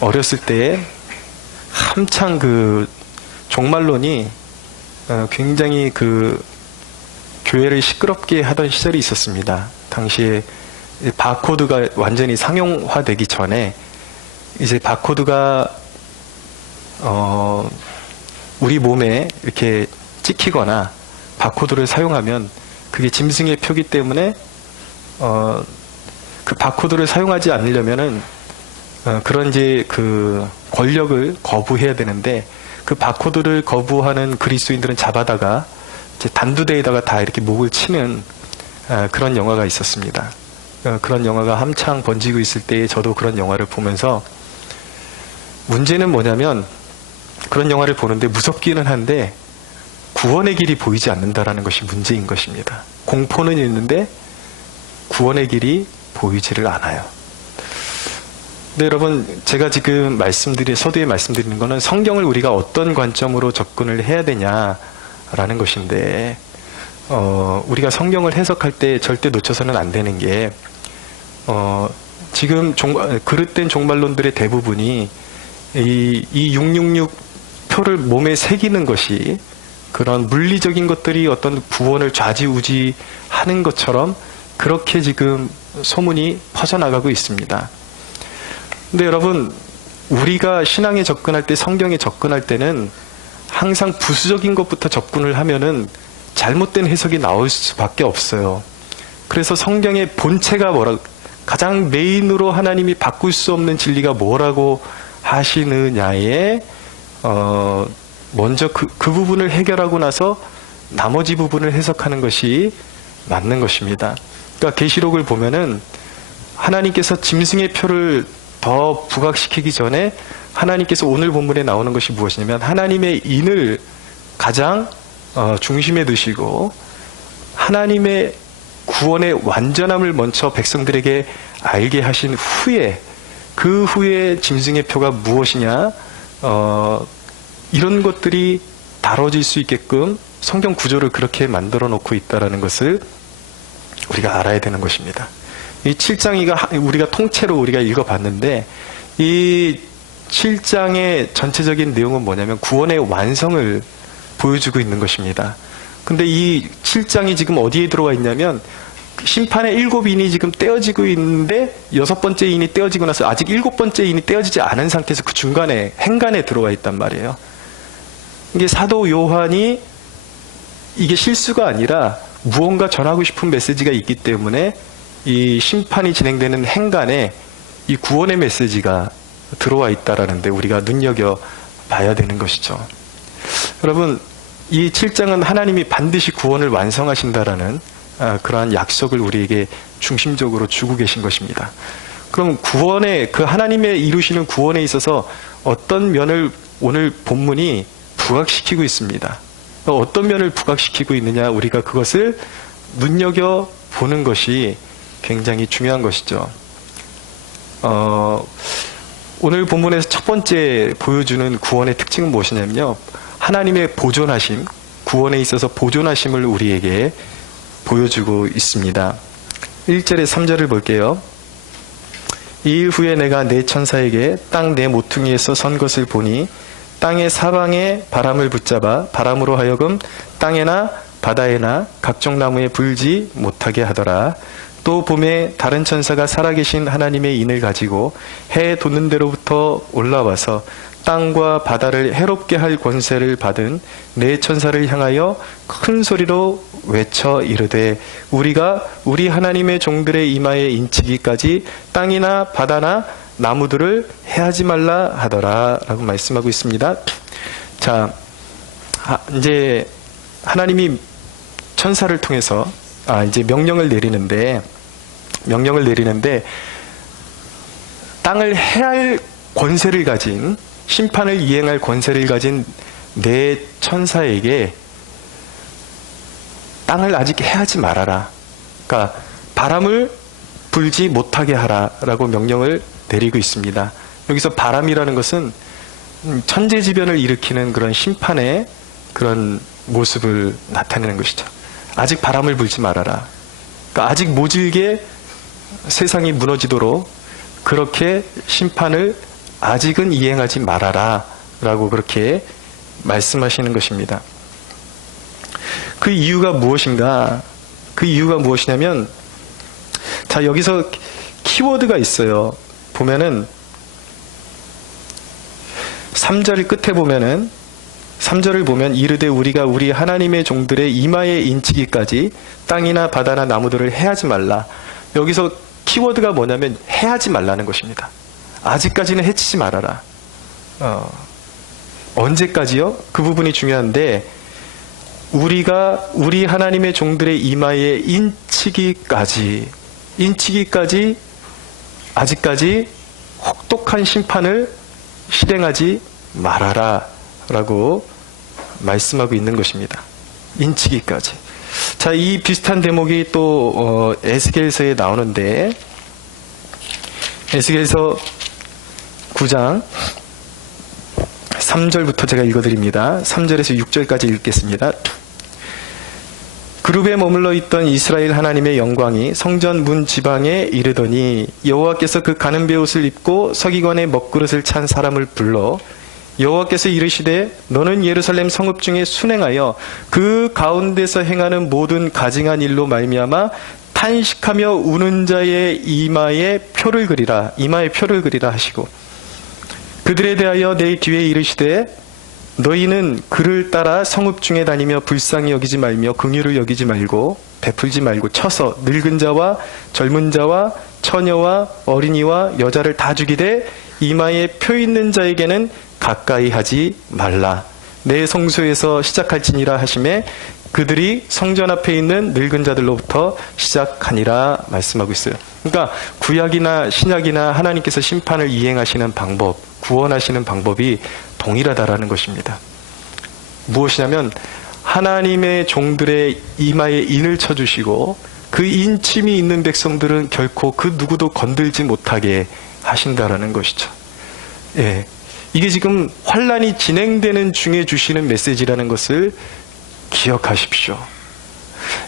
어렸을 때에 한창 그 종말론이 굉장히 그 교회를 시끄럽게 하던 시절이 있었습니다. 당시에 바코드가 완전히 상용화되기 전에 이제 바코드가 우리 몸에 이렇게 찍히거나 바코드를 사용하면 그게 짐승의 표기 때문에 그 바코드를 사용하지 않으려면은 그런 이제 그 권력을 거부해야 되는데 그 바코드를 거부하는 그리스도인들은 잡아다가 이제 단두대에다가 다 이렇게 목을 치는 그런 영화가 있었습니다. 그런 영화가 한창 번지고 있을 때에 저도 그런 영화를 보면서 문제는 뭐냐면 그런 영화를 보는데 무섭기는 한데 구원의 길이 보이지 않는다라는 것이 문제인 것입니다. 공포는 있는데 구원의 길이 보이지를 않아요. 근데 여러분, 제가 지금 서두에 말씀드리는 것은 성경을 우리가 어떤 관점으로 접근을 해야 되냐라는 것인데, 우리가 성경을 해석할 때 절대 놓쳐서는 안 되는 게, 지금 그릇된 종말론들의 대부분이 이 666 표를 몸에 새기는 것이 그런 물리적인 것들이 어떤 구원을 좌지우지하는 것처럼 그렇게 지금 소문이 퍼져나가고 있습니다. 근데 여러분, 우리가 신앙에 접근할 때, 성경에 접근할 때는 항상 부수적인 것부터 접근을 하면은 잘못된 해석이 나올 수밖에 없어요. 그래서 성경의 본체가 가장 메인으로 하나님이 바꿀 수 없는 진리가 뭐라고 하시느냐에 먼저 그 부분을 해결하고 나서 나머지 부분을 해석하는 것이 맞는 것입니다. 그러니까 계시록을 보면은 하나님께서 짐승의 표를 더 부각시키기 전에 하나님께서 오늘 본문에 나오는 것이 무엇이냐면 하나님의 인을 가장 중심에 두시고 하나님의 구원의 완전함을 먼저 백성들에게 알게 하신 후에 그 후에 짐승의 표가 무엇이냐 이런 것들이 다뤄질 수 있게끔 성경 구조를 그렇게 만들어 놓고 있다는 것을 우리가 알아야 되는 것입니다. 이 7장이 우리가 통째로 우리가 읽어봤는데 이 7장의 전체적인 내용은 뭐냐면 구원의 완성을 보여주고 있는 것입니다. 근데 이 7장이 지금 어디에 들어가 있냐면 심판의 7인이 지금 떼어지고 있는데 6번째 인이 떼어지고 나서 아직 7번째 인이 떼어지지 않은 상태에서 그 중간에 행간에 들어와 있단 말이에요. 이게 사도 요한이 이게 실수가 아니라 무언가 전하고 싶은 메시지가 있기 때문에 이 심판이 진행되는 행간에 이 구원의 메시지가 들어와 있다라는데 우리가 눈여겨봐야 되는 것이죠. 여러분, 이 7장은 하나님이 반드시 구원을 완성하신다라는 그러한 약속을 우리에게 중심적으로 주고 계신 것입니다. 그럼 그 하나님의 이루시는 구원에 있어서 어떤 면을 오늘 본문이 부각시키고 있습니다. 어떤 면을 부각시키고 있느냐, 우리가 그것을 눈여겨보는 것이 굉장히 중요한 것이죠. 오늘 본문에서 첫 번째 보여주는 구원의 특징은 무엇이냐면요, 하나님의 보존하심, 구원에 있어서 보존하심을 우리에게 보여주고 있습니다. 1절에 3절을 볼게요. 이일 후에 내가 내 천사에게 땅 내 모퉁이에서 선 것을 보니 땅의 사방에 바람을 붙잡아 바람으로 하여금 땅에나 바다에나 각종 나무에 불지 못하게 하더라. 또 봄에 다른 천사가 살아계신 하나님의 인을 가지고 해 돋는 데로부터 올라와서 땅과 바다를 해롭게 할 권세를 받은 네 천사를 향하여 큰 소리로 외쳐 이르되 우리가 우리 하나님의 종들의 이마에 인치기까지 땅이나 바다나 나무들을 해하지 말라 하더라 라고 말씀하고 있습니다. 자, 이제 하나님이 천사를 통해서 이제 명령을 내리는데 땅을 해할 권세를 가진, 심판을 이행할 권세를 가진 네 천사에게 땅을 아직 해하지 말아라. 그러니까 바람을 불지 못하게 하라라고 명령을 내리고 있습니다. 여기서 바람이라는 것은 천재지변을 일으키는 그런 심판의 그런 모습을 나타내는 것이죠. 아직 바람을 불지 말아라. 그러니까 아직 모질게 세상이 무너지도록 그렇게 심판을 아직은 이행하지 말아라 라고 그렇게 말씀하시는 것입니다. 그 이유가 무엇인가? 그 이유가 무엇이냐면, 자, 여기서 키워드가 있어요. 보면은 3절 끝에 보면은 3절을 보면 이르되 우리가 우리 하나님의 종들의 이마에 인치기까지 땅이나 바다나 나무들을 해하지 말라. 여기서 키워드가 뭐냐면 해하지 말라는 것입니다. 아직까지는 해치지 말아라. 언제까지요? 그 부분이 중요한데, 우리가 우리 하나님의 종들의 이마에 인치기까지 아직까지 혹독한 심판을 실행하지 말아라 라고 말씀하고 있는 것입니다. 인치기까지. 자, 이 비슷한 대목이 또 에스겔서에 나오는데, 에스겔서 9장 3절부터 제가 읽어드립니다. 3절에서 6절까지 읽겠습니다. 그룹에 머물러 있던 이스라엘 하나님의 영광이 성전 문 지방에 이르더니 여호와께서 그 가는 베옷을 입고 서기관의 먹그릇을 찬 사람을 불러 여호와께서 이르시되 너는 예루살렘 성읍 중에 순행하여 그 가운데서 행하는 모든 가증한 일로 말미암아 탄식하며 우는 자의 이마에 표를 그리라 하시고, 그들에 대하여 내 뒤에 이르시되 너희는 그를 따라 성읍 중에 다니며 불쌍히 여기지 말며 긍휼을 여기지 말고 베풀지 말고 쳐서 늙은 자와 젊은 자와 처녀와 어린이와 여자를 다 죽이되 이마에 표 있는 자에게는 가까이 하지 말라. 내 성소에서 시작할지니라 하시매 그들이 성전 앞에 있는 늙은 자들로부터 시작하니라 말씀하고 있어요. 그러니까 구약이나 신약이나 하나님께서 심판을 이행하시는 방법, 구원하시는 방법이 동일하다라는 것입니다. 무엇이냐면 하나님의 종들의 이마에 인을 쳐주시고 그 인침이 있는 백성들은 결코 그 누구도 건들지 못하게 하신다라는 것이죠. 예, 이게 지금 환란이 진행되는 중에 주시는 메시지라는 것을 기억하십시오.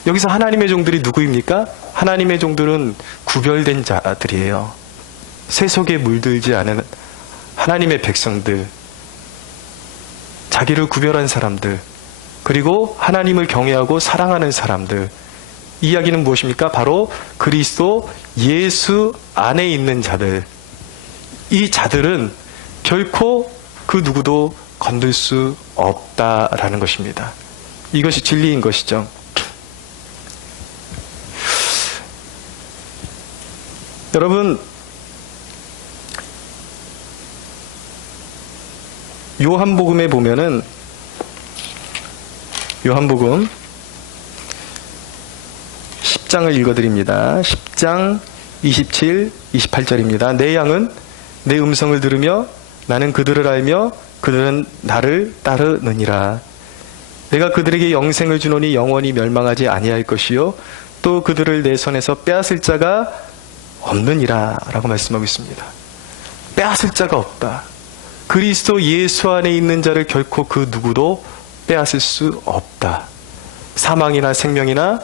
여기서 하나님의 종들이 누구입니까? 하나님의 종들은 구별된 자들이에요. 세속에 물들지 않은 하나님의 백성들, 자기를 구별한 사람들, 그리고 하나님을 경외하고 사랑하는 사람들. 이 이야기는 무엇입니까? 바로 그리스도 예수 안에 있는 자들. 이 자들은 결코 그 누구도 건들 수 없다라는 것입니다. 이것이 진리인 것이죠. 여러분, 요한복음에 보면은 요한복음 10장을 읽어드립니다. 10장 27, 28절입니다. 내 양은 내 음성을 들으며 나는 그들을 알며 그들은 나를 따르느니라. 내가 그들에게 영생을 주노니 영원히 멸망하지 아니할 것이요 또 그들을 내 손에서 빼앗을 자가 없느니라 라고 말씀하고 있습니다. 빼앗을 자가 없다. 그리스도 예수 안에 있는 자를 결코 그 누구도 빼앗을 수 없다. 사망이나 생명이나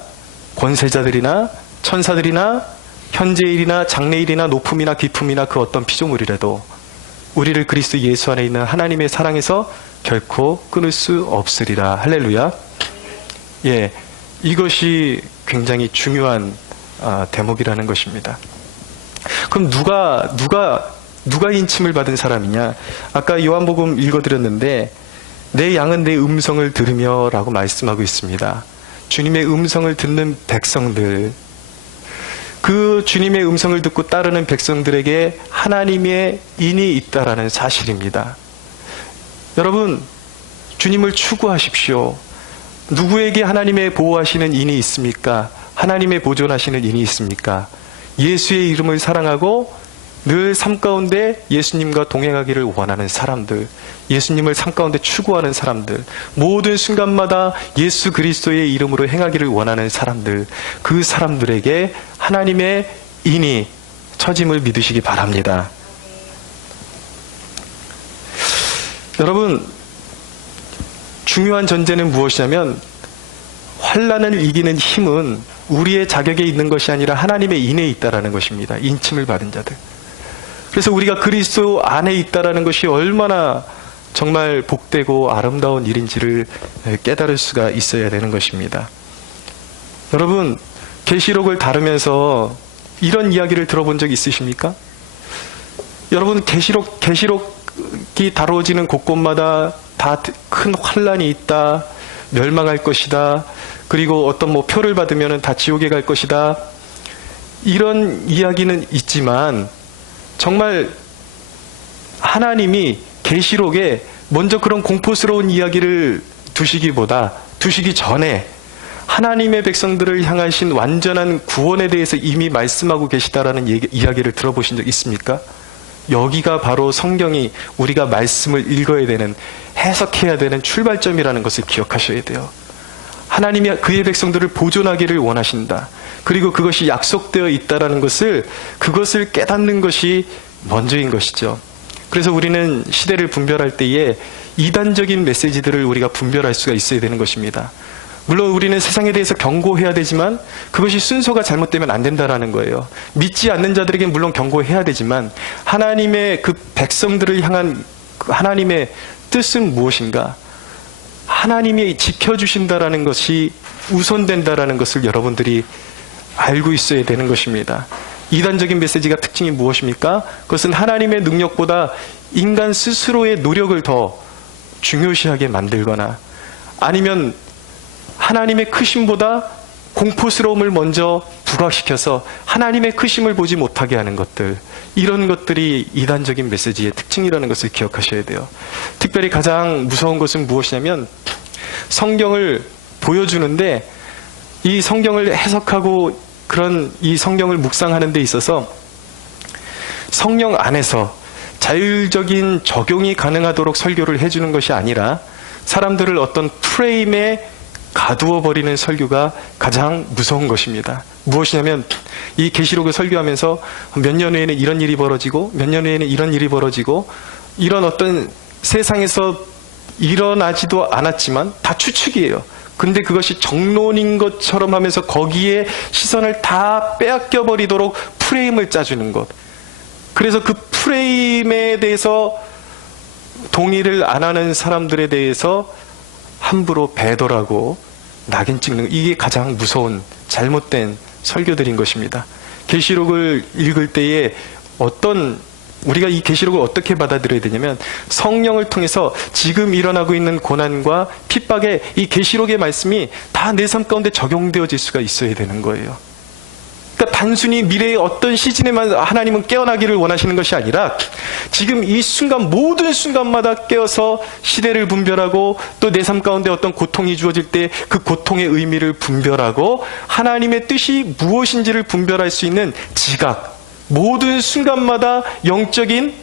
권세자들이나 천사들이나 현재일이나 장래일이나 높음이나 깊음이나 그 어떤 피조물이라도 우리를 그리스도 예수 안에 있는 하나님의 사랑에서 결코 끊을 수 없으리라. 할렐루야. 예, 이것이 굉장히 중요한 대목이라는 것입니다. 그럼 누가 인침을 받은 사람이냐? 아까 요한복음 읽어드렸는데 내 양은 내 음성을 들으며 라고 말씀하고 있습니다. 주님의 음성을 듣는 백성들, 그 주님의 음성을 듣고 따르는 백성들에게 하나님의 인이 있다라는 사실입니다. 여러분, 주님을 추구하십시오. 누구에게 하나님의 보호하시는 인이 있습니까? 하나님의 보존하시는 인이 있습니까? 예수의 이름을 사랑하고 늘 삶 가운데 예수님과 동행하기를 원하는 사람들, 예수님을 삶 가운데 추구하는 사람들, 모든 순간마다 예수 그리스도의 이름으로 행하기를 원하는 사람들, 그 사람들에게 하나님의 인이 처짐을 믿으시기 바랍니다. 여러분, 중요한 전제는 무엇이냐면 환난을 이기는 힘은 우리의 자격에 있는 것이 아니라 하나님의 인에 있다라는 것입니다. 인침을 받은 자들. 그래서 우리가 그리스도 안에 있다라는 것이 얼마나 정말 복되고 아름다운 일인지를 깨달을 수가 있어야 되는 것입니다. 여러분, 계시록을 다루면서 이런 이야기를 들어본 적 있으십니까? 여러분, 계시록이 다루어지는 곳곳마다 다 큰 환란이 있다, 멸망할 것이다, 그리고 어떤 표를 받으면 다 지옥에 갈 것이다, 이런 이야기는 있지만 정말 하나님이 계시록에 먼저 그런 공포스러운 이야기를 두시기 전에 하나님의 백성들을 향하신 완전한 구원에 대해서 이미 말씀하고 계시다라는 이야기를 들어보신 적 있습니까? 여기가 바로 성경이 우리가 말씀을 읽어야 되는, 해석해야 되는 출발점이라는 것을 기억하셔야 돼요. 하나님이 그의 백성들을 보존하기를 원하신다. 그리고 그것이 약속되어 있다라는 그것을 깨닫는 것이 먼저인 것이죠. 그래서 우리는 시대를 분별할 때에 이단적인 메시지들을 우리가 분별할 수가 있어야 되는 것입니다. 물론 우리는 세상에 대해서 경고해야 되지만 그것이 순서가 잘못되면 안 된다라는 거예요. 믿지 않는 자들에게 물론 경고해야 되지만 하나님의 그 백성들을 향한 하나님의 뜻은 무엇인가? 하나님이 지켜주신다라는 것이 우선된다라는 것을 여러분들이 알고 있어야 되는 것입니다. 이단적인 메시지가 특징이 무엇입니까? 그것은 하나님의 능력보다 인간 스스로의 노력을 더 중요시하게 만들거나 아니면 하나님의 크심보다 공포스러움을 먼저 부각시켜서 하나님의 크심을 보지 못하게 하는 것들, 이런 것들이 이단적인 메시지의 특징이라는 것을 기억하셔야 돼요. 특별히 가장 무서운 것은 무엇이냐면 성경을 보여주는데 이 성경을 해석하고 그런 이 성경을 묵상하는 데 있어서 성령 안에서 자율적인 적용이 가능하도록 설교를 해주는 것이 아니라 사람들을 어떤 프레임에 가두어 버리는 설교가 가장 무서운 것입니다. 무엇이냐면 이 계시록을 설교하면서 몇 년 후에는 이런 일이 벌어지고 몇 년 후에는 이런 일이 벌어지고 이런 어떤 세상에서 일어나지도 않았지만 다 추측이에요. 근데 그것이 정론인 것처럼 하면서 거기에 시선을 다 빼앗겨 버리도록 프레임을 짜주는 것. 그래서 그 프레임에 대해서 동의를 안 하는 사람들에 대해서 함부로 배도라고 낙인 찍는, 이게 가장 무서운 잘못된 설교들인 것입니다. 계시록을 읽을 때에 우리가 이 계시록을 어떻게 받아들여야 되냐면 성령을 통해서 지금 일어나고 있는 고난과 핍박에 이 계시록의 말씀이 다 내 삶 가운데 적용되어질 수가 있어야 되는 거예요. 그러니까 단순히 미래의 어떤 시즌에만 하나님은 깨어나기를 원하시는 것이 아니라 지금 이 순간, 모든 순간마다 깨어서 시대를 분별하고 또 내 삶 가운데 어떤 고통이 주어질 때 그 고통의 의미를 분별하고 하나님의 뜻이 무엇인지를 분별할 수 있는 지각, 모든 순간마다 영적인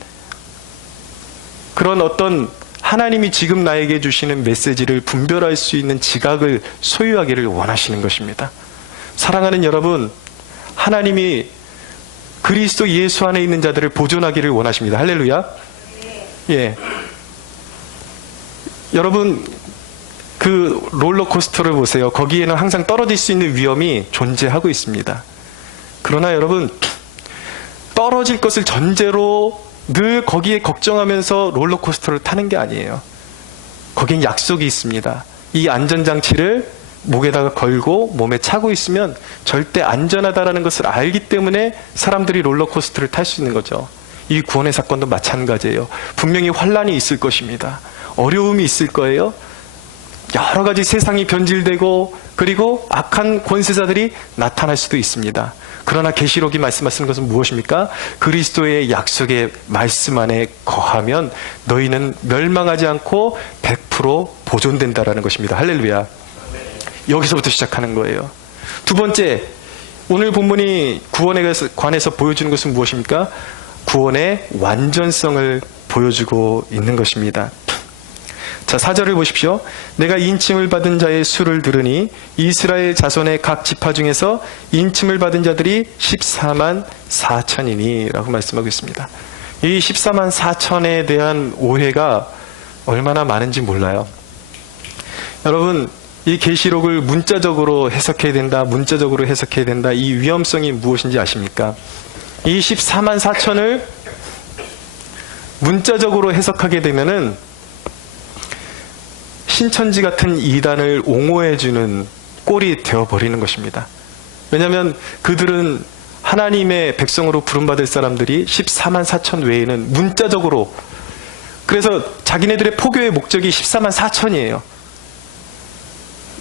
그런 어떤 하나님이 지금 나에게 주시는 메시지를 분별할 수 있는 지각을 소유하기를 원하시는 것입니다. 사랑하는 여러분, 하나님이 그리스도 예수 안에 있는 자들을 보존하기를 원하십니다. 할렐루야. 예. 여러분, 그 롤러코스터를 보세요. 거기에는 항상 떨어질 수 있는 위험이 존재하고 있습니다. 그러나 여러분, 떨어질 것을 전제로 늘 거기에 걱정하면서 롤러코스터를 타는 게 아니에요. 거긴 약속이 있습니다. 이 안전장치를 목에다가 걸고 몸에 차고 있으면 절대 안전하다라는 것을 알기 때문에 사람들이 롤러코스터를 탈 수 있는 거죠. 이 구원의 사건도 마찬가지예요. 분명히 환란이 있을 것입니다. 어려움이 있을 거예요. 여러 가지 세상이 변질되고 그리고 악한 권세자들이 나타날 수도 있습니다. 그러나 계시록이 말씀하시는 것은 무엇입니까? 그리스도의 약속의 말씀 안에 거하면 너희는 멸망하지 않고 100% 보존된다라는 것입니다. 할렐루야. 여기서부터 시작하는 거예요. 두 번째, 오늘 본문이 구원에 관해서 보여주는 것은 무엇입니까? 구원의 완전성을 보여주고 있는 것입니다. 자, 4절을 보십시오. 내가 인침을 받은 자의 수를 들으니 이스라엘 자손의 각 지파 중에서 인침을 받은 자들이 14만 4천이니 라고 말씀하고 있습니다. 이 14만 4천에 대한 오해가 얼마나 많은지 몰라요. 여러분, 이 계시록을 문자적으로 해석해야 된다, 이 위험성이 무엇인지 아십니까? 이 14만 4천을 문자적으로 해석하게 되면은 신천지 같은 이단을 옹호해주는 꼴이 되어버리는 것입니다. 왜냐하면 그들은 하나님의 백성으로 부름받을 사람들이 14만 4천 외에는 문자적으로, 그래서 자기네들의 포교의 목적이 14만 4천이에요.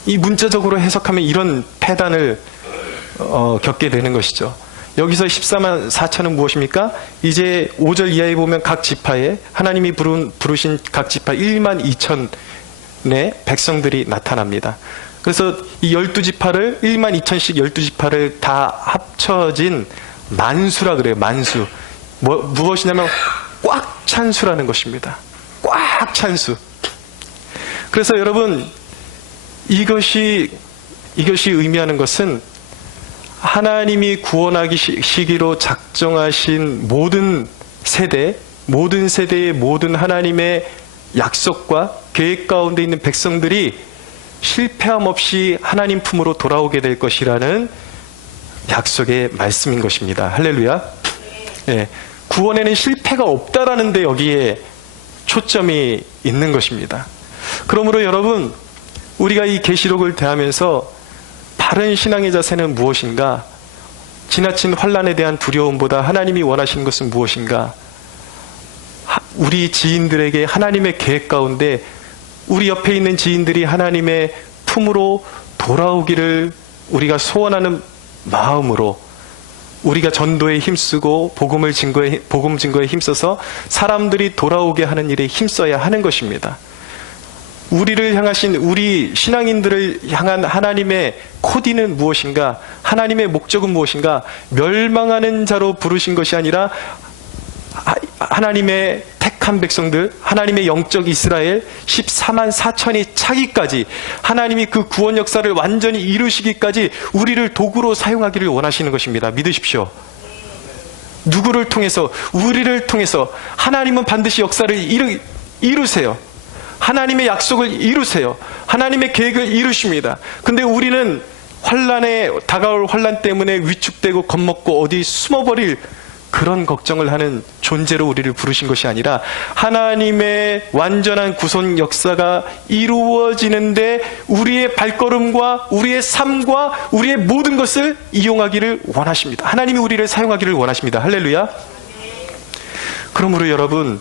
이 문자적으로 해석하면 이런 패단을 겪게 되는 것이죠. 여기서 14만 4천은 무엇입니까? 이제 5절 이하에 보면 각 지파에 하나님이 부르신 각 지파 1만 2천의 백성들이 나타납니다. 그래서 이 12지파를 1만 2천씩 12지파를 다 합쳐진 만수라 그래요. 만수. 무엇이냐면 꽉 찬 수라는 것입니다. 꽉 찬 수. 그래서 여러분, 이것이 의미하는 것은 하나님이 구원하기 시기로 작정하신 모든 세대의 모든 하나님의 약속과 계획 가운데 있는 백성들이 실패함 없이 하나님 품으로 돌아오게 될 것이라는 약속의 말씀인 것입니다. 할렐루야. 예, 구원에는 실패가 없다라는 데 여기에 초점이 있는 것입니다. 그러므로 여러분, 우리가 이 계시록을 대하면서 바른 신앙의 자세는 무엇인가? 지나친 환난에 대한 두려움보다 하나님이 원하시는 것은 무엇인가? 우리 지인들에게 하나님의 계획 가운데 우리 옆에 있는 지인들이 하나님의 품으로 돌아오기를 우리가 소원하는 마음으로 우리가 전도에 힘쓰고 복음 증거에 힘써서 사람들이 돌아오게 하는 일에 힘써야 하는 것입니다. 우리를 향하신, 우리 신앙인들을 향한 하나님의 코디는 무엇인가? 하나님의 목적은 무엇인가? 멸망하는 자로 부르신 것이 아니라 하나님의 택한 백성들, 하나님의 영적 이스라엘 14만 4천이 차기까지, 하나님이 그 구원 역사를 완전히 이루시기까지 우리를 도구로 사용하기를 원하시는 것입니다. 믿으십시오. 누구를 통해서? 우리를 통해서. 하나님은 반드시 역사를 이루세요. 하나님의 약속을 이루세요. 하나님의 계획을 이루십니다. 근데 우리는 다가올 환난 때문에 위축되고 겁먹고 어디 숨어버릴 그런 걱정을 하는 존재로 우리를 부르신 것이 아니라 하나님의 완전한 구원 역사가 이루어지는데 우리의 발걸음과 우리의 삶과 우리의 모든 것을 이용하기를 원하십니다. 하나님이 우리를 사용하기를 원하십니다. 할렐루야. 그러므로 여러분,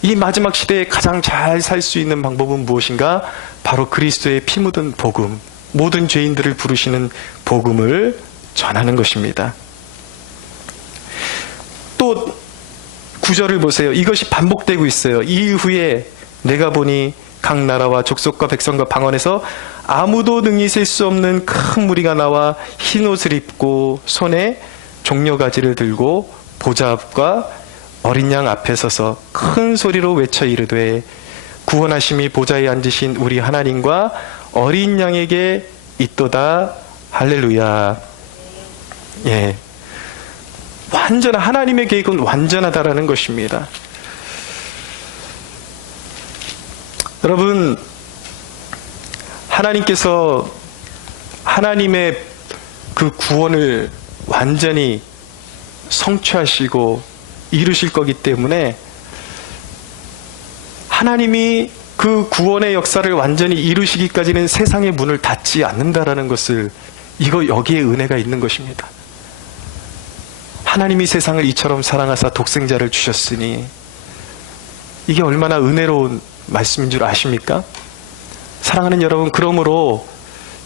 이 마지막 시대에 가장 잘 살 수 있는 방법은 무엇인가? 바로 그리스도의 피 묻은 복음, 모든 죄인들을 부르시는 복음을 전하는 것입니다. 또 9절을 보세요. 이것이 반복되고 있어요. 이후에 내가 보니 각 나라와 족속과 백성과 방언에서 아무도 능히 셀 수 없는 큰 무리가 나와 흰 옷을 입고 손에 종려가지를 들고 보좌 앞과 어린 양 앞에 서서 큰 소리로 외쳐 이르되 구원하심이 보좌에 앉으신 우리 하나님과 어린 양에게 있도다. 할렐루야. 예, 하나님의 계획은 완전하다라는 것입니다. 여러분, 하나님께서 하나님의 그 구원을 완전히 성취하시고 이루실 거기 때문에 하나님이 그 구원의 역사를 완전히 이루시기까지는 세상의 문을 닫지 않는다라는 것을, 여기에 은혜가 있는 것입니다. 하나님이 세상을 이처럼 사랑하사 독생자를 주셨으니, 이게 얼마나 은혜로운 말씀인 줄 아십니까? 사랑하는 여러분, 그러므로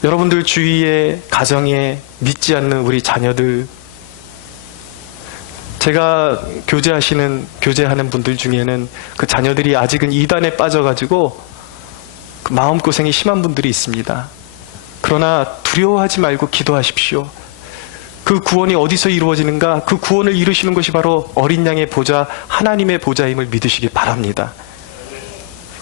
여러분들 주위에, 가정에 믿지 않는 우리 자녀들, 제가 교제하는 분들 중에는 그 자녀들이 아직은 이단에 빠져가지고 그 마음고생이 심한 분들이 있습니다. 그러나 두려워하지 말고 기도하십시오. 그 구원이 어디서 이루어지는가? 그 구원을 이루시는 것이 바로 어린 양의 보좌, 하나님의 보좌임을 믿으시기 바랍니다.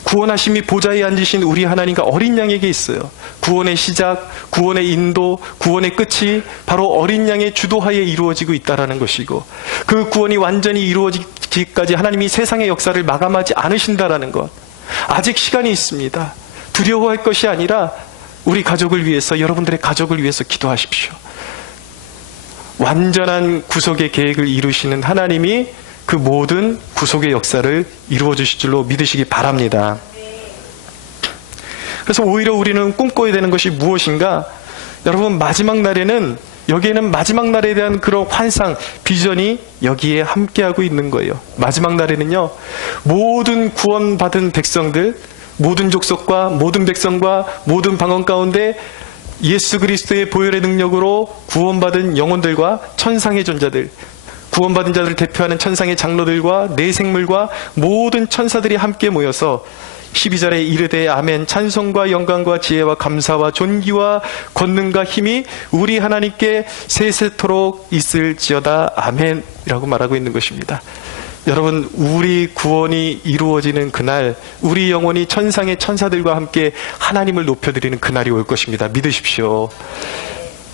구원하심이 보좌에 앉으신 우리 하나님과 어린 양에게 있어요. 구원의 시작, 구원의 인도, 구원의 끝이 바로 어린 양의 주도하에 이루어지고 있다는 것이고, 그 구원이 완전히 이루어지기까지 하나님이 세상의 역사를 마감하지 않으신다는 것. 아직 시간이 있습니다. 두려워할 것이 아니라 우리 가족을 위해서, 여러분들의 가족을 위해서 기도하십시오. 완전한 구속의 계획을 이루시는 하나님이 그 모든 구속의 역사를 이루어 주실 줄로 믿으시기 바랍니다. 그래서 오히려 우리는 꿈꿔야 되는 것이 무엇인가? 여러분, 마지막 날에는, 여기에는 마지막 날에 대한 그런 환상, 비전이 여기에 함께하고 있는 거예요. 마지막 날에는요, 모든 구원받은 백성들, 모든 족속과 모든 백성과 모든 방언 가운데 예수 그리스도의 보혈의 능력으로 구원받은 영혼들과 천상의 존재들, 구원받은 자들을 대표하는 천상의 장로들과 내 생물과 모든 천사들이 함께 모여서 12절에 이르되 아멘, 찬송과 영광과 지혜와 감사와 존귀와 권능과 힘이 우리 하나님께 세세토록 있을지어다 아멘이라고 말하고 있는 것입니다. 여러분, 우리 구원이 이루어지는 그날, 우리 영혼이 천상의 천사들과 함께 하나님을 높여드리는 그날이 올 것입니다. 믿으십시오.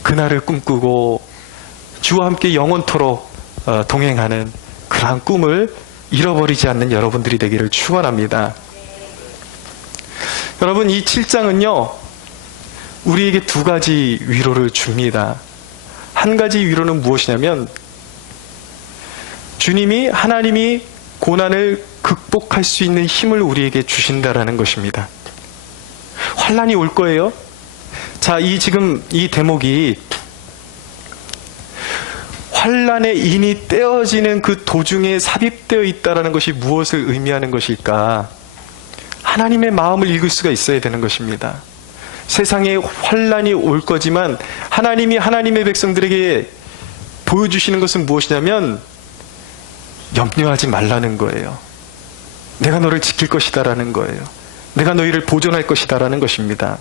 그날을 꿈꾸고 주와 함께 영원토록 동행하는 그러한 꿈을 잃어버리지 않는 여러분들이 되기를 축원합니다. 여러분, 이 7장은요, 우리에게 두 가지 위로를 줍니다. 한 가지 위로는 무엇이냐면, 주님이, 하나님이 고난을 극복할 수 있는 힘을 우리에게 주신다라는 것입니다. 환난이 올 거예요. 자, 지금 이 대목이 환난의 인이 떼어지는 그 도중에 삽입되어 있다라는 것이 무엇을 의미하는 것일까? 하나님의 마음을 읽을 수가 있어야 되는 것입니다. 세상에 환난이 올 거지만 하나님이 하나님의 백성들에게 보여주시는 것은 무엇이냐면 염려하지 말라는 거예요. 내가 너를 지킬 것이다라는 거예요. 내가 너희를 보존할 것이다라는 것입니다.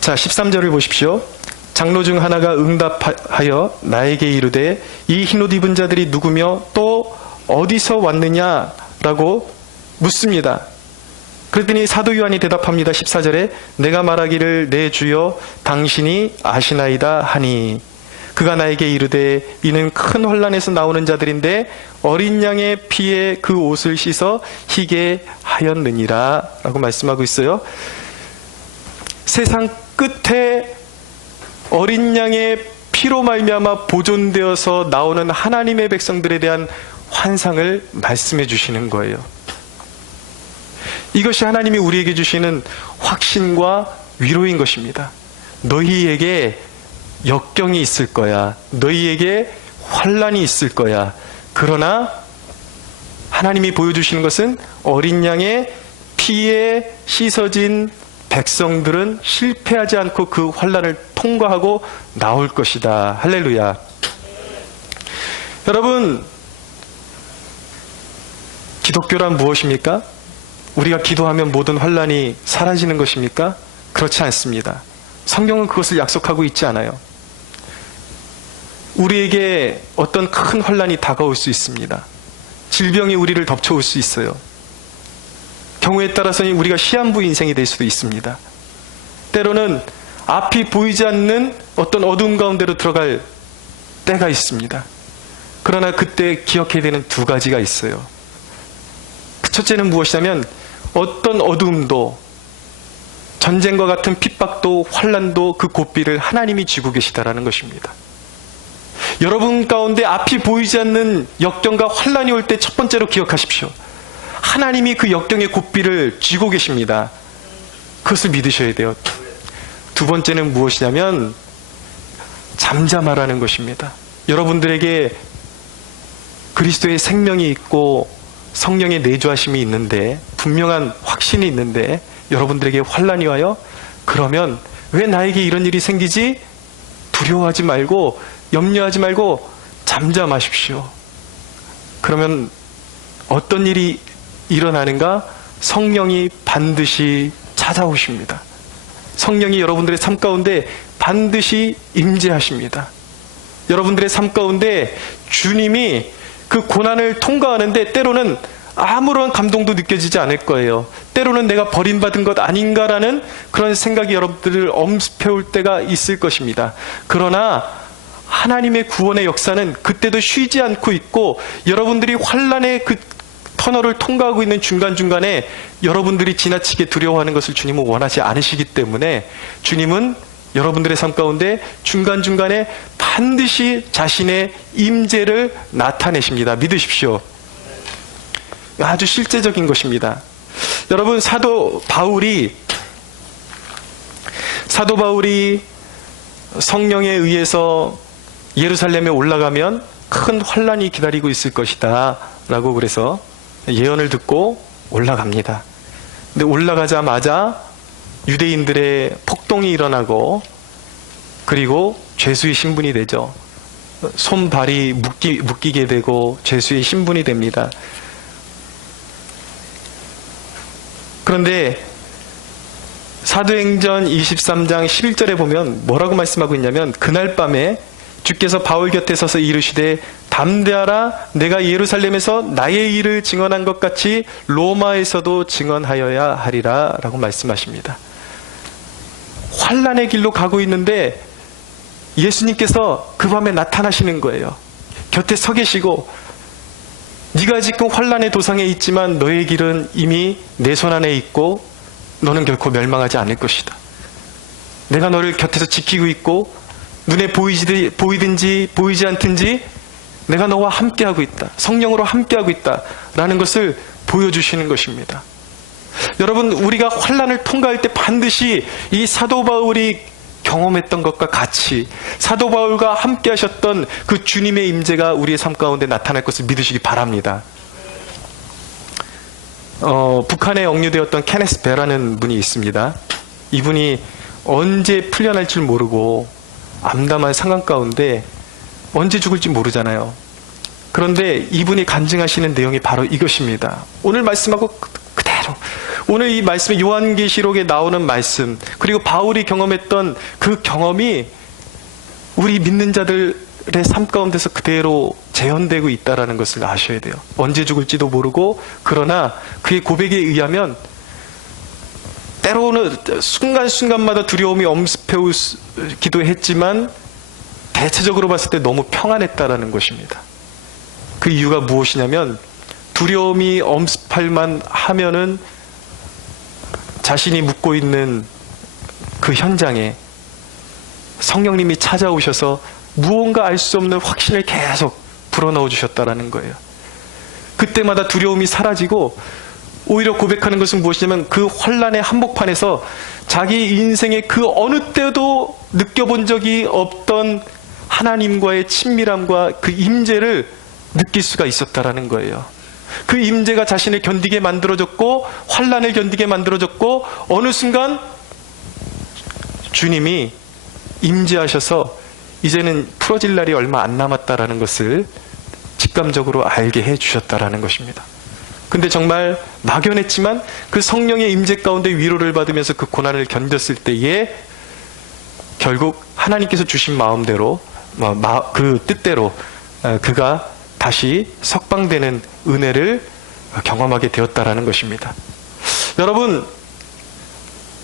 자, 13절을 보십시오. 장로 중 하나가 응답하여 나에게 이르되 이 흰옷 입은 자들이 누구며 또 어디서 왔느냐라고 묻습니다. 그랬더니 사도 요한이 대답합니다. 14절에 내가 말하기를 내 주여 당신이 아시나이다 하니 그가 나에게 이르되 이는 큰 환난에서 나오는 자들인데 어린 양의 피에 그 옷을 씻어 희게 하였느니라 라고 말씀하고 있어요. 세상 끝에 어린 양의 피로 말미암아 보존되어서 나오는 하나님의 백성들에 대한 환상을 말씀해 주시는 거예요. 이것이 하나님이 우리에게 주시는 확신과 위로인 것입니다. 너희에게 역경이 있을 거야. 너희에게 환난이 있을 거야. 그러나 하나님이 보여주시는 것은 어린 양의 피에 씻어진 백성들은 실패하지 않고 그 환난을 통과하고 나올 것이다. 할렐루야. 여러분, 기독교란 무엇입니까? 우리가 기도하면 모든 환난이 사라지는 것입니까? 그렇지 않습니다. 성경은 그것을 약속하고 있지 않아요. 우리에게 어떤 큰 환난이 다가올 수 있습니다. 질병이 우리를 덮쳐올 수 있어요. 경우에 따라서는 우리가 시한부 인생이 될 수도 있습니다. 때로는 앞이 보이지 않는 어떤 어두움 가운데로 들어갈 때가 있습니다. 그러나 그때 기억해야 되는 두 가지가 있어요. 첫째는 무엇이냐면 어떤 어두움도 전쟁과 같은 핍박도 환난도 그 고비를 하나님이 쥐고 계시다라는 것입니다. 여러분 가운데 앞이 보이지 않는 역경과 환난이 올 때 첫 번째로 기억하십시오. 하나님이 그 역경의 고비를 쥐고 계십니다. 그것을 믿으셔야 돼요. 두 번째는 무엇이냐면 잠잠하라는 것입니다. 여러분들에게 그리스도의 생명이 있고 성령의 내주하심이 있는데, 분명한 확신이 있는데 여러분들에게 환난이 와요? 그러면 왜 나에게 이런 일이 생기지? 두려워하지 말고 염려하지 말고 잠잠하십시오. 그러면 어떤 일이 일어나는가? 성령이 반드시 찾아오십니다. 성령이 여러분들의 삶 가운데 반드시 임재하십니다. 여러분들의 삶 가운데 주님이 그 고난을 통과하는데 때로는 아무런 감동도 느껴지지 않을 거예요. 때로는 내가 버림받은 것 아닌가라는 그런 생각이 여러분들을 엄습해올 때가 있을 것입니다. 그러나 하나님의 구원의 역사는 그때도 쉬지 않고 있고, 여러분들이 환난의 그 터널을 통과하고 있는 중간중간에 여러분들이 지나치게 두려워하는 것을 주님은 원하지 않으시기 때문에 주님은 여러분들의 삶 가운데 중간중간에 반드시 자신의 임재를 나타내십니다. 믿으십시오. 아주 실제적인 것입니다. 여러분, 사도 바울이 성령에 의해서 예루살렘에 올라가면 큰 환란이 기다리고 있을 것이다 라고 그래서 예언을 듣고 올라갑니다. 근데 올라가자마자 유대인들의 폭동이 일어나고 그리고 죄수의 신분이 되죠. 손발이 묶이게 되고 죄수의 신분이 됩니다. 그런데 사도행전 23장 11절에 보면 뭐라고 말씀하고 있냐면, 그날 밤에 주께서 바울 곁에 서서 이르시되 담대하라, 내가 예루살렘에서 나의 일을 증언한 것 같이 로마에서도 증언하여야 하리라 라고 말씀하십니다. 환난의 길로 가고 있는데 예수님께서 그 밤에 나타나시는 거예요. 곁에 서 계시고, 네가 지금 환난의 도상에 있지만 너의 길은 이미 내 손 안에 있고 너는 결코 멸망하지 않을 것이다. 내가 너를 곁에서 지키고 있고 눈에 보이든지 보이지 않든지 내가 너와 함께하고 있다. 성령으로 함께하고 있다 라는 것을 보여주시는 것입니다. 여러분, 우리가 환난을 통과할 때 반드시 이 사도 바울이 경험했던 것과 같이 사도 바울과 함께 하셨던 그 주님의 임재가 우리의 삶 가운데 나타날 것을 믿으시기 바랍니다. 북한에 억류되었던 케네스 베라는 분이 있습니다. 이분이 언제 풀려날 줄 모르고 암담한 상황 가운데 언제 죽을지 모르잖아요. 그런데 이분이 간증하시는 내용이 바로 이것입니다. 오늘 말씀하고 그대로, 오늘 이 말씀이 요한계시록에 나오는 말씀, 그리고 바울이 경험했던 그 경험이 우리 믿는 자들의 삶 가운데서 그대로 재현되고 있다는 것을 아셔야 돼요. 언제 죽을지도 모르고, 그러나 그의 고백에 의하면 때로는 순간순간마다 두려움이 엄습해오기도 했지만 대체적으로 봤을 때 너무 평안했다라는 것입니다. 그 이유가 무엇이냐면, 두려움이 엄습할만 하면은 자신이 묵고 있는 그 현장에 성령님이 찾아오셔서 무언가 알 수 없는 확신을 계속 불어넣어 주셨다라는 거예요. 그때마다 두려움이 사라지고 오히려 고백하는 것은 무엇이냐면, 그 환난의 한복판에서 자기 인생의 그 어느 때도 느껴본 적이 없던 하나님과의 친밀함과 그 임재를 느낄 수가 있었다라는 거예요. 그 임재가 자신을 견디게 만들어졌고 환난을 견디게 만들어졌고, 어느 순간 주님이 임재하셔서 이제는 풀어질 날이 얼마 안 남았다라는 것을 직감적으로 알게 해주셨다라는 것입니다. 근데 정말 막연했지만 그 성령의 임재 가운데 위로를 받으면서 그 고난을 견뎠을 때에 결국 하나님께서 주신 마음대로, 그 뜻대로 그가 다시 석방되는 은혜를 경험하게 되었다라는 것입니다. 여러분,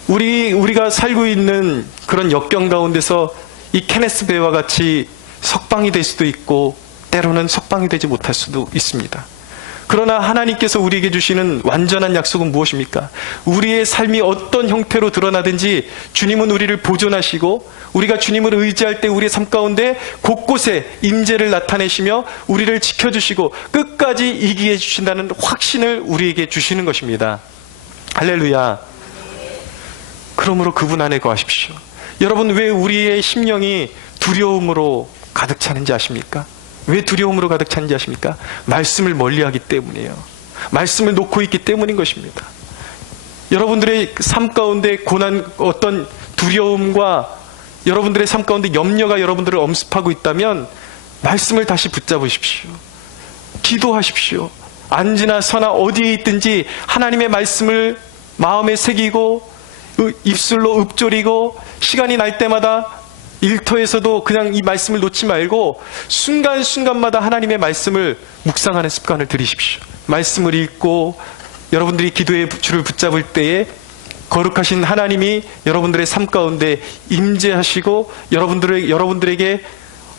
우리가 살고 있는 그런 역경 가운데서 이 케네스 베와 같이 석방이 될 수도 있고 때로는 석방이 되지 못할 수도 있습니다. 그러나 하나님께서 우리에게 주시는 완전한 약속은 무엇입니까? 우리의 삶이 어떤 형태로 드러나든지 주님은 우리를 보존하시고, 우리가 주님을 의지할 때 우리의 삶 가운데 곳곳에 임재를 나타내시며 우리를 지켜주시고 끝까지 이기게 해주신다는 확신을 우리에게 주시는 것입니다. 할렐루야. 그러므로 그분 안에 거하십시오. 여러분, 왜 우리의 심령이 두려움으로 가득 차는지 아십니까? 왜 두려움으로 가득 차는지 아십니까? 말씀을 멀리하기 때문이에요. 말씀을 놓고 있기 때문인 것입니다. 여러분들의 삶 가운데 고난, 어떤 두려움과 여러분들의 삶 가운데 염려가 여러분들을 엄습하고 있다면 말씀을 다시 붙잡으십시오. 기도하십시오. 앉으나 서나 어디에 있든지 하나님의 말씀을 마음에 새기고 입술로 읊조리고, 시간이 날 때마다 일터에서도 그냥 이 말씀을 놓지 말고 순간순간마다 하나님의 말씀을 묵상하는 습관을 들이십시오. 말씀을 읽고 여러분들이 기도의 줄을 붙잡을 때에 거룩하신 하나님이 여러분들의 삶 가운데 임재하시고 여러분들에게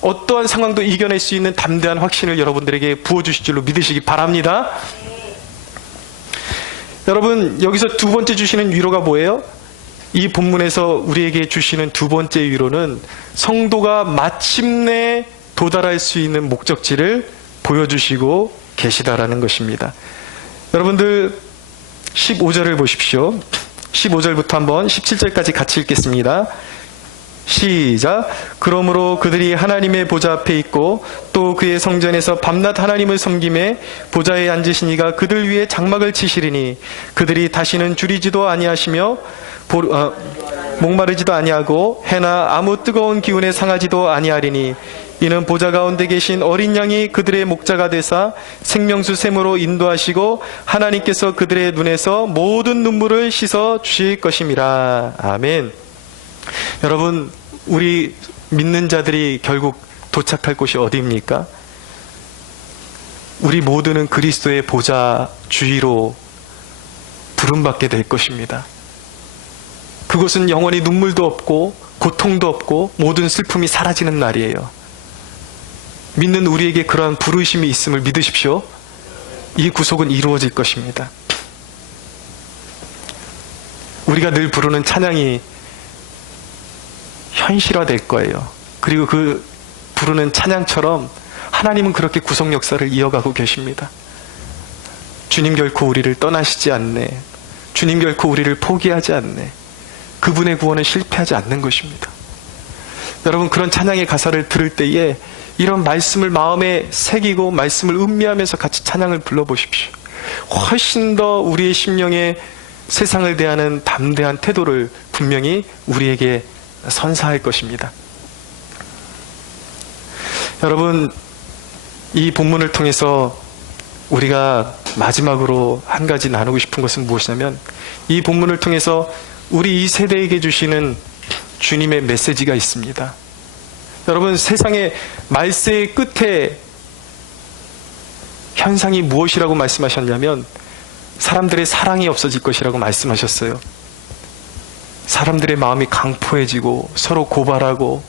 어떠한 상황도 이겨낼 수 있는 담대한 확신을 여러분들에게 부어주실 줄로 믿으시기 바랍니다. 여러분, 여기서 두 번째 주시는 위로가 뭐예요? 이 본문에서 우리에게 주시는 두 번째 위로는 성도가 마침내 도달할 수 있는 목적지를 보여주시고 계시다라는 것입니다. 여러분들 15절을 보십시오. 15절부터 한번 17절까지 같이 읽겠습니다. 시작. 그러므로 그들이 하나님의 보좌 앞에 있고 또 그의 성전에서 밤낮 하나님을 섬김에 보좌에 앉으신 이가 그들 위에 장막을 치시리니 그들이 다시는 줄이지도 아니하시며 목마르지도 아니하고 해나 아무 뜨거운 기운에 상하지도 아니하리니 이는 보좌 가운데 계신 어린 양이 그들의 목자가 되사 생명수 샘으로 인도하시고 하나님께서 그들의 눈에서 모든 눈물을 씻어 주실 것임이라. 아멘. 여러분, 우리 믿는 자들이 결국 도착할 곳이 어디입니까? 우리 모두는 그리스도의 보좌 주위로 부름받게 될 것입니다. 그곳은 영원히 눈물도 없고 고통도 없고 모든 슬픔이 사라지는 날이에요. 믿는 우리에게 그러한 부르심이 있음을 믿으십시오. 이 구속은 이루어질 것입니다. 우리가 늘 부르는 찬양이 현실화될 거예요. 그리고 그 부르는 찬양처럼 하나님은 그렇게 구속 역사를 이어가고 계십니다. 주님 결코 우리를 떠나시지 않네. 주님 결코 우리를 포기하지 않네. 그분의 구원은 실패하지 않는 것입니다. 여러분, 그런 찬양의 가사를 들을 때에 이런 말씀을 마음에 새기고 말씀을 음미하면서 같이 찬양을 불러보십시오. 훨씬 더 우리의 심령에 세상을 대하는 담대한 태도를 분명히 우리에게 선사할 것입니다. 여러분, 이 본문을 통해서 우리가 마지막으로 한 가지 나누고 싶은 것은 무엇이냐면, 이 본문을 통해서 우리 이 세대에게 주시는 주님의 메시지가 있습니다. 여러분, 세상의 말세의 끝에 현상이 무엇이라고 말씀하셨냐면 사람들의 사랑이 없어질 것이라고 말씀하셨어요. 사람들의 마음이 강포해지고 서로 고발하고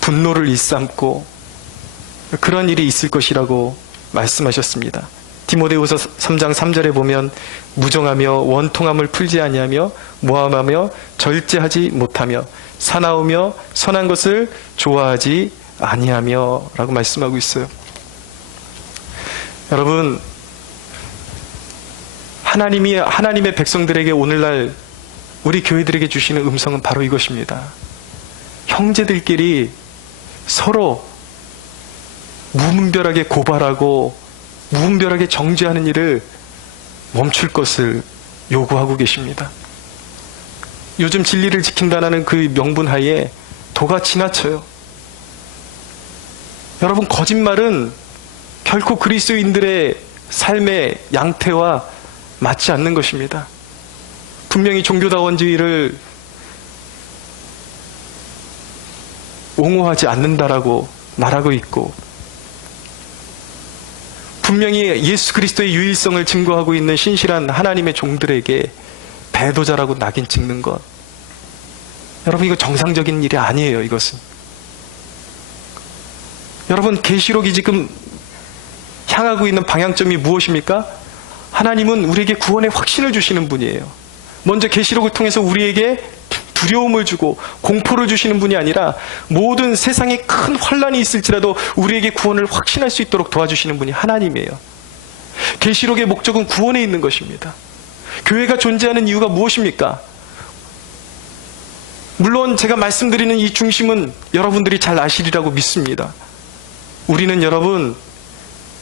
분노를 일삼고 그런 일이 있을 것이라고 말씀하셨습니다. 디모데후서 3장 3절에 보면 무정하며 원통함을 풀지 아니하며 모함하며 절제하지 못하며 사나우며 선한 것을 좋아하지 아니하며 라고 말씀하고 있어요. 여러분, 하나님의 백성들에게 오늘날 우리 교회들에게 주시는 음성은 바로 이것입니다. 형제들끼리 서로 무분별하게 고발하고 무분별하게 정죄하는 일을 멈출 것을 요구하고 계십니다. 요즘 진리를 지킨다는 그 명분 하에 도가 지나쳐요. 여러분, 거짓말은 결코 그리스도인들의 삶의 양태와 맞지 않는 것입니다. 분명히 종교다원주의를 옹호하지 않는다라고 말하고 있고, 분명히 예수 그리스도의 유일성을 증거하고 있는 신실한 하나님의 종들에게 배도자라고 낙인 찍는 것, 여러분, 이거 정상적인 일이 아니에요. 이것은 여러분, 계시록이 지금 향하고 있는 방향점이 무엇입니까? 하나님은 우리에게 구원의 확신을 주시는 분이에요. 먼저 계시록을 통해서 우리에게 두려움을 주고 공포를 주시는 분이 아니라 모든 세상에 큰 환란이 있을지라도 우리에게 구원을 확신할 수 있도록 도와주시는 분이 하나님이에요. 계시록의 목적은 구원에 있는 것입니다. 교회가 존재하는 이유가 무엇입니까? 물론 제가 말씀드리는 이 중심은 여러분들이 잘 아시리라고 믿습니다. 우리는 여러분,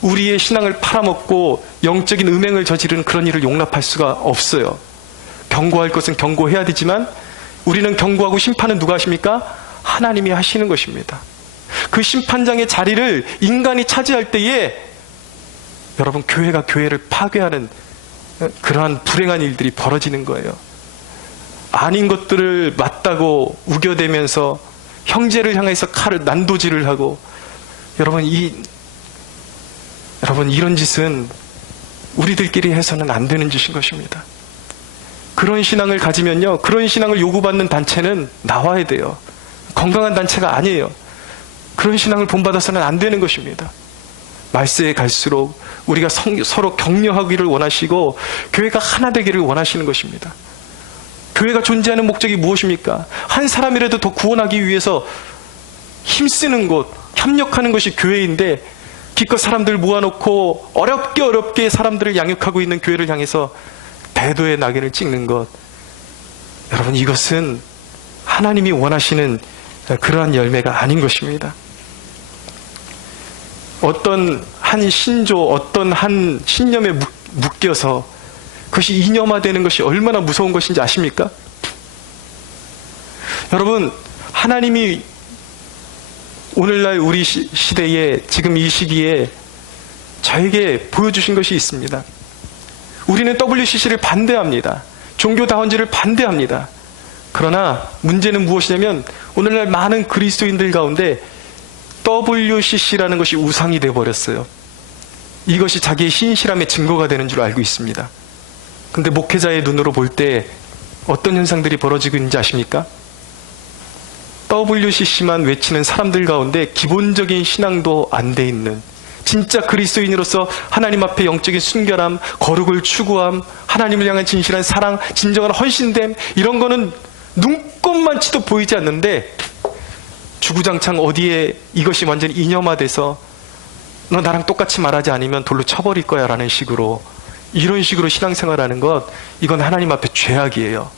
우리의 신앙을 팔아먹고 영적인 음행을 저지르는 그런 일을 용납할 수가 없어요. 경고할 것은 경고해야 되지만 우리는 경고하고 심판은 누가 하십니까? 하나님이 하시는 것입니다. 그 심판장의 자리를 인간이 차지할 때에 여러분, 교회가 교회를 파괴하는 그러한 불행한 일들이 벌어지는 거예요. 아닌 것들을 맞다고 우겨대면서 형제를 향해서 칼을 난도질을 하고, 여러분 이런 짓은 우리들끼리 해서는 안 되는 짓인 것입니다. 그런 신앙을 가지면요, 그런 신앙을 요구받는 단체는 나와야 돼요. 건강한 단체가 아니에요. 그런 신앙을 본받아서는 안 되는 것입니다. 말세에 갈수록 우리가 서로 격려하기를 원하시고 교회가 하나 되기를 원하시는 것입니다. 교회가 존재하는 목적이 무엇입니까? 한 사람이라도 더 구원하기 위해서 힘쓰는 곳, 협력하는 것이 교회인데 기껏 사람들 모아놓고 어렵게 사람들을 양육하고 있는 교회를 향해서 배도의 낙인을 찍는 것, 여러분, 이것은 하나님이 원하시는 그러한 열매가 아닌 것입니다. 어떤 한 신조, 어떤 한 신념에 묶여서 그것이 이념화되는 것이 얼마나 무서운 것인지 아십니까? 여러분, 하나님이 오늘날 우리 시대에, 지금 이 시기에 저에게 보여주신 것이 있습니다. 우리는 WCC를 반대합니다. 종교다원제를 반대합니다. 그러나 문제는 무엇이냐면 오늘날 많은 그리스도인들 가운데 WCC라는 것이 우상이 되어버렸어요. 이것이 자기의 신실함의 증거가 되는 줄 알고 있습니다. 근데 목회자의 눈으로 볼 때 어떤 현상들이 벌어지고 있는지 아십니까? WCC만 외치는 사람들 가운데 기본적인 신앙도 안 돼 있는, 진짜 그리스도인으로서 하나님 앞에 영적인 순결함, 거룩을 추구함, 하나님을 향한 진실한 사랑, 진정한 헌신됨, 이런 거는 눈꼽만치도 보이지 않는데 주구장창 어디에 이것이 완전히 이념화돼서 너 나랑 똑같이 말하지 않으면 돌로 쳐버릴 거야 라는 식으로, 이런 식으로 신앙생활하는 것, 이건 하나님 앞에 죄악이에요.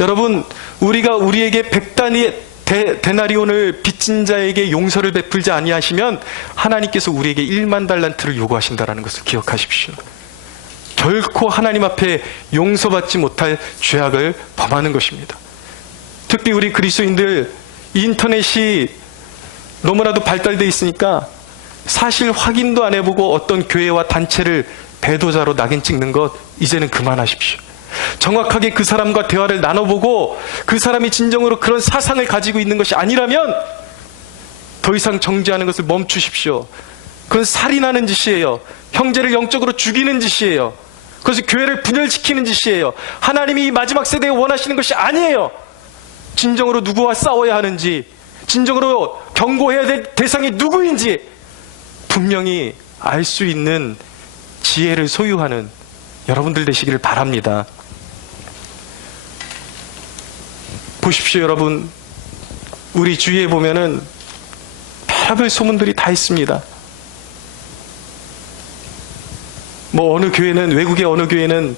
여러분, 우리가 우리에게 100단위 데나리온을 빚진 자에게 용서를 베풀지 아니하시면 하나님께서 우리에게 1만 달란트를 요구하신다는 것을 기억하십시오. 결코 하나님 앞에 용서받지 못할 죄악을 범하는 것입니다. 특히 우리 그리스도인들, 인터넷이 너무나도 발달되어 있으니까 사실 확인도 안 해보고 어떤 교회와 단체를 배도자로 낙인 찍는 것, 이제는 그만하십시오. 정확하게 그 사람과 대화를 나눠보고 그 사람이 진정으로 그런 사상을 가지고 있는 것이 아니라면 더 이상 정죄하는 것을 멈추십시오. 그건 살인하는 짓이에요. 형제를 영적으로 죽이는 짓이에요. 그것이 교회를 분열시키는 짓이에요. 하나님이 이 마지막 세대에 원하시는 것이 아니에요. 진정으로 누구와 싸워야 하는지, 진정으로 경고해야 될 대상이 누구인지 분명히 알 수 있는 지혜를 소유하는 여러분들 되시기를 바랍니다. 보십시오, 여러분. 우리 주위에 보면은 별별 소문들이 다 있습니다. 뭐 어느 교회는, 외국의 어느 교회는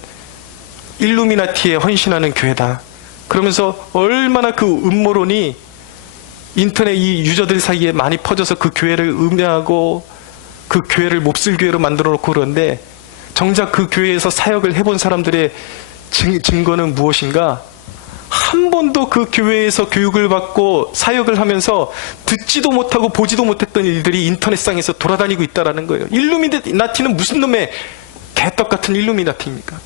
일루미나티에 헌신하는 교회다. 그러면서 얼마나 그 음모론이 인터넷 이 유저들 사이에 많이 퍼져서 그 교회를 음해하고 그 교회를 몹쓸 교회로 만들어 놓고 그러는데, 정작 그 교회에서 사역을 해본 사람들의 증거는 무엇인가? 한 번도 그 교회에서 교육을 받고 사역을 하면서 듣지도 못하고 보지도 못했던 일들이 인터넷상에서 돌아다니고 있다는 거예요. 일루미나티는 무슨 놈의 개떡 같은 일루미나티입니까?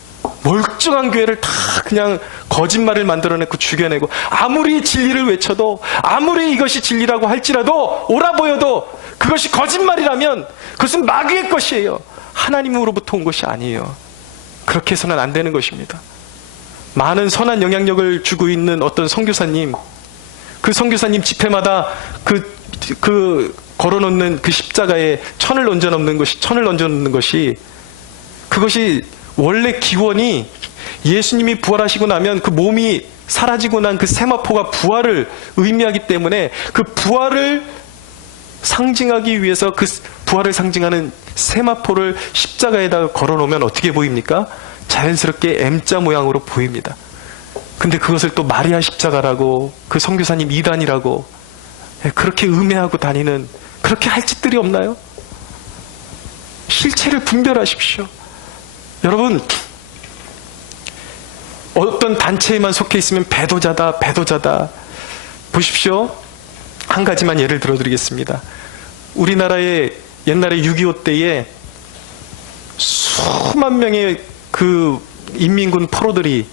멀쩡한 교회를 다 그냥 거짓말을 만들어내고 죽여내고, 아무리 진리를 외쳐도, 아무리 이것이 진리라고 할지라도, 옳아 보여도 그것이 거짓말이라면 그것은 마귀의 것이에요. 하나님으로부터 온 것이 아니에요. 그렇게 해서는 안 되는 것입니다. 많은 선한 영향력을 주고 있는 어떤 선교사님, 그 선교사님 집회마다 그 걸어놓는 그 십자가에 천을 얹어 놓는 것이 그것이 원래 기원이 예수님이 부활하시고 나면 그 몸이 사라지고 난 그 세마포가 부활을 의미하기 때문에 그 부활을 상징하기 위해서 그 부활을 상징하는 세마포를 십자가에다가 걸어놓으면 어떻게 보입니까? 자연스럽게 M자 모양으로 보입니다. 근데 그것을 또 마리아 십자가라고, 그 선교사님 이단이라고 그렇게 음해하고 다니는, 그렇게 할 짓들이 없나요? 실체를 분별하십시오. 여러분, 어떤 단체에만 속해 있으면 배도자다. 보십시오. 한 가지만 예를 들어드리겠습니다. 우리나라에 옛날에 6.25 때에 수만 명의 그 인민군 포로들이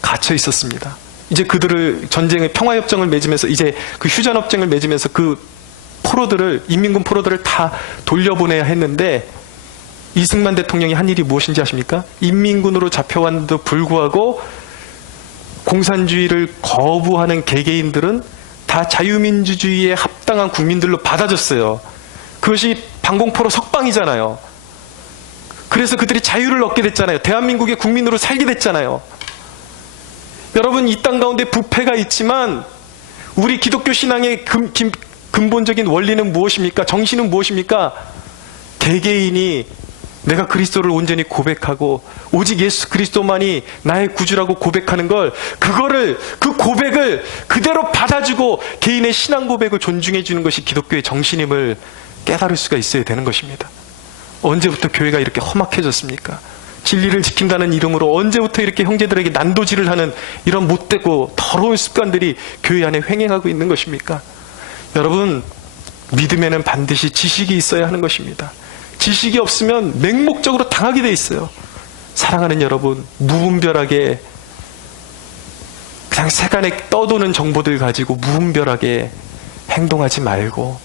갇혀 있었습니다. 이제 그들을 전쟁의 평화협정을 맺으면서, 이제 그 휴전협정을 맺으면서 그 포로들을, 인민군 포로들을 다 돌려보내야 했는데, 이승만 대통령이 한 일이 무엇인지 아십니까? 인민군으로 잡혀왔는데도 불구하고 공산주의를 거부하는 개개인들은 다 자유민주주의에 합당한 국민들로 받아줬어요. 그것이 방공포로 석방이잖아요. 그래서 그들이 자유를 얻게 됐잖아요. 대한민국의 국민으로 살게 됐잖아요. 여러분, 이 땅 가운데 부패가 있지만 우리 기독교 신앙의 근본적인 원리는 무엇입니까? 정신은 무엇입니까? 개개인이 내가 그리스도를 온전히 고백하고 오직 예수 그리스도만이 나의 구주라고 고백하는 걸, 그 고백을 그대로 받아주고 개인의 신앙 고백을 존중해 주는 것이 기독교의 정신임을 깨달을 수가 있어야 되는 것입니다. 언제부터 교회가 이렇게 험악해졌습니까? 진리를 지킨다는 이름으로 언제부터 이렇게 형제들에게 난도질을 하는 이런 못되고 더러운 습관들이 교회 안에 횡행하고 있는 것입니까? 여러분, 믿음에는 반드시 지식이 있어야 하는 것입니다. 지식이 없으면 맹목적으로 당하게 돼 있어요. 사랑하는 여러분, 무분별하게 그냥 세간에 떠도는 정보들 가지고 무분별하게 행동하지 말고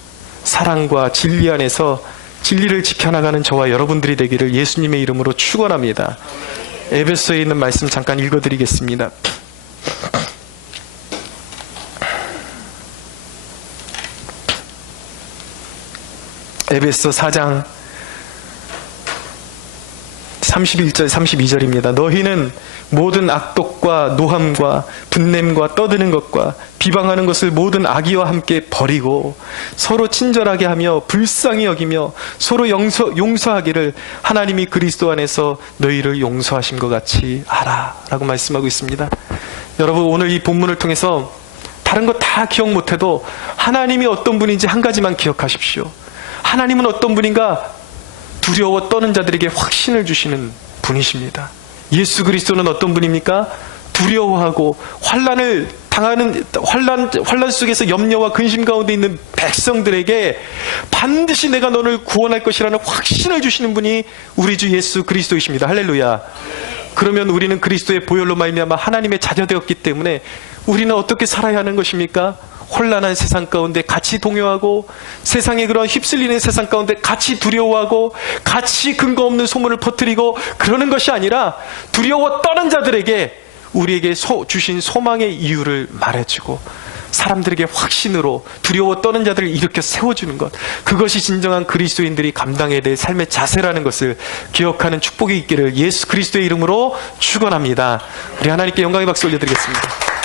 사랑과 진리 안에서 진리를 지켜나가는 저와 여러분들이 되기를 예수님의 이름으로 축원합니다. 에베소에 있는 말씀 잠깐 읽어드리겠습니다. 에베소 4장 31절 32절입니다. 너희는 모든 악독과 노함과 분냄과 떠드는 것과 비방하는 것을 모든 악의와 함께 버리고 서로 친절하게 하며 불쌍히 여기며 서로 용서하기를 하나님이 그리스도 안에서 너희를 용서하신 것 같이 알아 라고 말씀하고 있습니다. 여러분, 오늘 이 본문을 통해서 다른 거 다 기억 못해도 하나님이 어떤 분인지 한 가지만 기억하십시오. 하나님은 어떤 분인가? 두려워 떠는 자들에게 확신을 주시는 분이십니다. 예수 그리스도는 어떤 분입니까? 두려워하고 환난을 당하는 환난 속에서 염려와 근심 가운데 있는 백성들에게 반드시 내가 너를 구원할 것이라는 확신을 주시는 분이 우리 주 예수 그리스도이십니다. 할렐루야. 그러면 우리는 그리스도의 보혈로 말미암아 하나님의 자녀되었기 때문에 우리는 어떻게 살아야 하는 것입니까? 혼란한 세상 가운데 같이 동요하고 세상의 그런 휩쓸리는 세상 가운데 같이 두려워하고 같이 근거 없는 소문을 퍼뜨리고 그러는 것이 아니라 두려워 떠는 자들에게 우리에게 주신 소망의 이유를 말해주고 사람들에게 확신으로 두려워 떠는 자들을 일으켜 세워주는 것, 그것이 진정한 그리스도인들이 감당해야 될 삶의 자세라는 것을 기억하는 축복이 있기를 예수 그리스도의 이름으로 축원합니다. 우리 하나님께 영광의 박수 올려드리겠습니다.